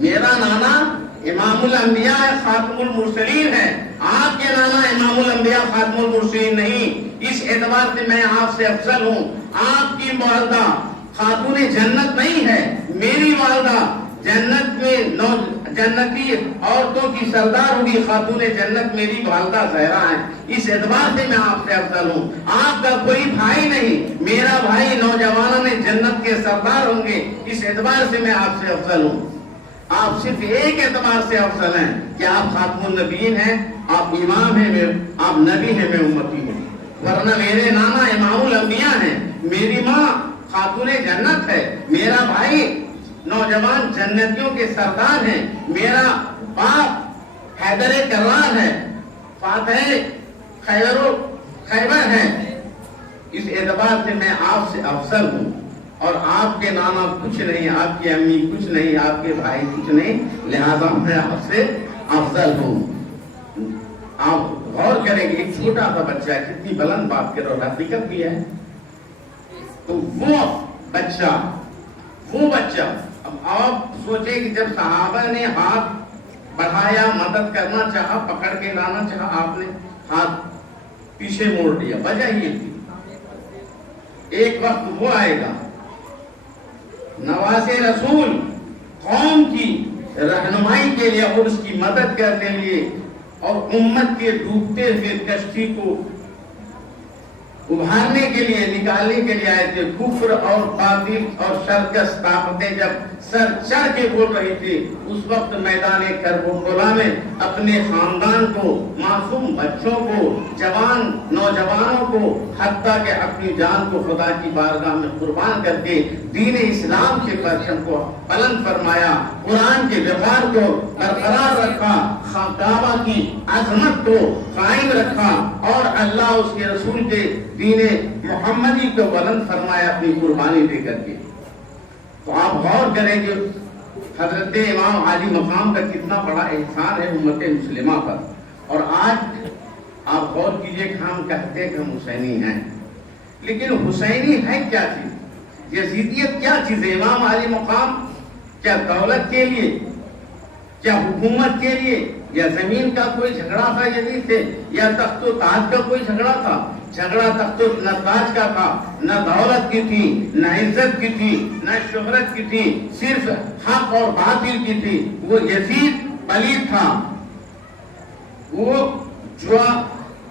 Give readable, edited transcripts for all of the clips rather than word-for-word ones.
میرا نانا امام الانبیاء خاتم المرسلین ہے، آپ کے نانا امام الانبیاء خاتم المرسلین نہیں۔ اس اعتبار سے میں آپ سے افضل ہوں۔ آپ کی والدہ خاتون جنت نہیں ہے، میری والدہ جنت میں جنتی عورتوں کی سردار ہوگی، خاتون جنت میری والدہ زہرا ہے۔ اس اعتبار سے میں آپ سے افضل ہوں۔ آپ کا کوئی بھائی نہیں، میرا بھائی نوجوانوں میں جنت کے سردار ہوں گے، اس اعتبار سے میں آپ سے افضل ہوں۔ آپ صرف ایک اعتبار سے افضل ہیں کہ آپ خاتم النبیین ہیں، آپ امام ہیں، آپ نبی ہیں، میں امتی ہوں، ورنہ میرے نانا امام الانبیاء ہیں، میری ماں خاتون جنت ہے، میرا بھائی نوجوان جنتیوں کے سردار ہیں، میرا باپ حیدر کرار ہے، فاتح خیبر ہے۔ اس اعتبار سے میں آپ سے افضل ہوں، اور آپ کے نانا کچھ نہیں، آپ کی امی کچھ نہیں، آپ کے بھائی کچھ نہیں، لہذا میں آپ سے افضل ہوں۔ آپ غور کریں گے، ایک چھوٹا سا بچہ ہے، کتنی بلند بات کر رہا ہے، حقیقت بھی ہے، تو وہ بچہ اب آپ سوچیں کہ جب صحابہ نے ہاتھ بڑھایا، مدد کرنا چاہا، پکڑ کے لانا چاہا، آپ نے ہاتھ پیچھے موڑ دیا، وجہ یہ تھی ایک وقت وہ آئے گا نواز رسول قوم کی رہنمائی کے لیے اور اس کی مدد کرنے لیے اور امت کے ڈوبتے ہوئے کشتی کو ابھارنے کے لیے، نکالنے کے لیے آئے تھے۔ کفر اور باطل اور شرکس طاقتیں جب سر چڑھ کے بول رہی تھی، اس وقت میدان کربلا میں اپنے خاندان کو، معصوم بچوں کو، جوان نوجوانوں کو، حتیٰ کہ اپنی جان کو خدا کی بارگاہ میں قربان کر کے دین اسلام کے پرچم کو بلند فرمایا، قرآن کے وقار کو برقرار رکھا، کعبہ کی عظمت کو قائم رکھا، اور اللہ اس کے رسول کے دین محمدی کو بلند فرمایا اپنی قربانی دے کر کے۔ تو آپ غور کریں کہ حضرت امام عالی مقام کا کتنا بڑا احسان ہے امت مسلمہ پر۔ اور آج آپ غور کیجئے کہ ہم کہتے ہیں کہ ہم حسینی ہیں، لیکن حسینی ہے کیا چیز؟ یزیدیت کیا چیز ہے؟ امام عالی مقام کیا دولت کے لیے، کیا حکومت کے لیے، یا زمین کا کوئی جھگڑا تھا یزید سے، یا تخت و تاج کا کوئی جھگڑا تھا؟ جھگڑا تخت و تاج کا تھا، نہ دولت کی تھی، نہ عزت کی تھی، نہ شہرت کی تھی، صرف حق اور باطل کی تھی۔ وہ یزید پلید تھا، وہ جوا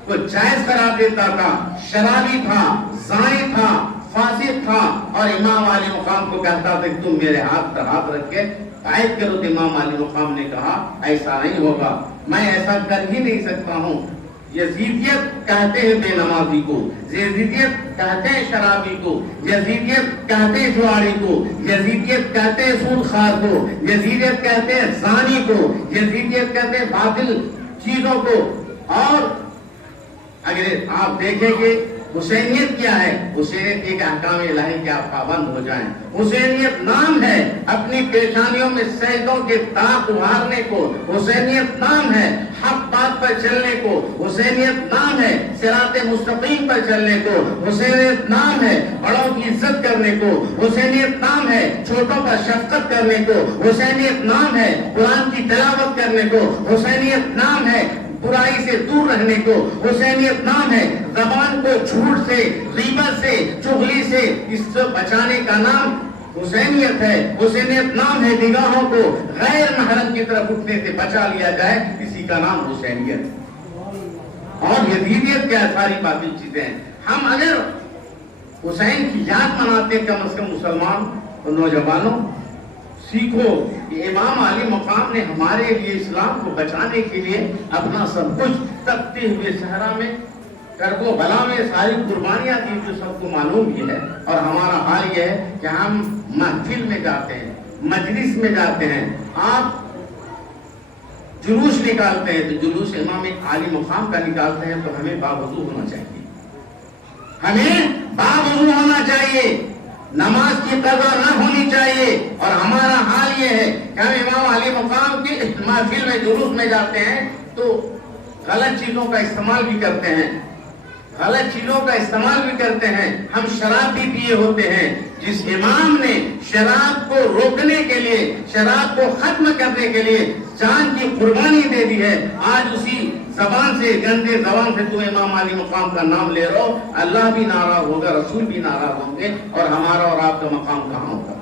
کو جائز قرار دیتا تھا، شرابی تھا، زانی تھا، فاسق تھا، اور امام علی مقام کو کہتا تھا کہ تم میرے ہاتھ پر ہاتھ رکھ کے قائد کرو۔ تو امام علی مقام نے کہا ایسا نہیں ہوگا، میں ایسا کر ہی نہیں سکتا ہوں۔ یزیدیت کہتے ہیں بے نمازی کو، یزیدیت کہتے ہیں شرابی کو، یزیدیت کہتے ہیں جواری کو، یزیدیت کہتے ہیں سود خار کو، یزیدیت کہتے ہیں زانی کو، یزیدیت کہتے ہیں باطل چیزوں کو۔ اور اگر آپ دیکھیں کہ حسینیت کیا ہے، حسینیت ایک احکام الہی کے آپ پابند ہو جائیں۔ حسینیت نام ہے اپنی پیشانیوں میں سجدوں کے داغ ابھارنے کو، حسینیت نام ہے حق بات پر چلنے کو، حسینیت نام ہے صراط مستقیم پر چلنے کو، حسینیت نام ہے بڑوں کی عزت کرنے کو، حسینیت نام ہے چھوٹوں پر شفقت کرنے کو، حسینیت نام ہے قرآن کی تلاوت کرنے کو، حسینیت نام ہے برائی سے دور رہنے کو، حسینیت نام ہے زبان کو جھوٹ سے، غیبت سے، چغلی سے اس سے بچانے کا نام حسینیت ہے۔ حسینیت نام ہے نگاہوں کو غیر محرم کی طرف اٹھنے سے بچا لیا جائے، اسی کا نام حسینیت۔ اور یزیدیت کیا ساری باقی چیزیں ہیں۔ ہم اگر حسین کی یاد مناتے کم از کم مسلمان اور نوجوانوں سیکھو کہ امام علی مقام نے ہمارے لیے اسلام کو بچانے کے لیے اپنا سب کچھ تپتے ہوئے صحرا میں کرب و بلا میں ساری قربانیاں دی، جو سب کو معلوم ہی ہے۔ اور ہمارا حال یہ ہے کہ ہم محفل میں جاتے ہیں، مجلس میں جاتے ہیں، آپ جلوس نکالتے ہیں تو جلوس امام علی مقام کا نکالتے ہیں تو ہمیں باوضو ہونا چاہیے، ہمیں باوضو ہونا چاہیے، نماز کی قضا نہ ہونی چاہیے۔ اور ہمارا حال یہ ہے کہ ہم امام علی مقام کی محفل میں جلوس میں جاتے ہیں تو غلط چیزوں کا استعمال بھی کرتے ہیں، غلط چیزوں کا استعمال بھی کرتے ہیں، ہم شراب بھی پیے ہوتے ہیں۔ جس امام نے شراب کو روکنے کے لیے، شراب کو ختم کرنے کے لیے جان کی قربانی دے دی ہے، آج اسی زبان سے، گندے زبان سے تو امام علی مقام کا نام لے رہا ہو، اللہ بھی ناراض ہوگا، رسول بھی ناراض ہوں گے، اور ہمارا اور آپ کا مقام کہاں ہوگا؟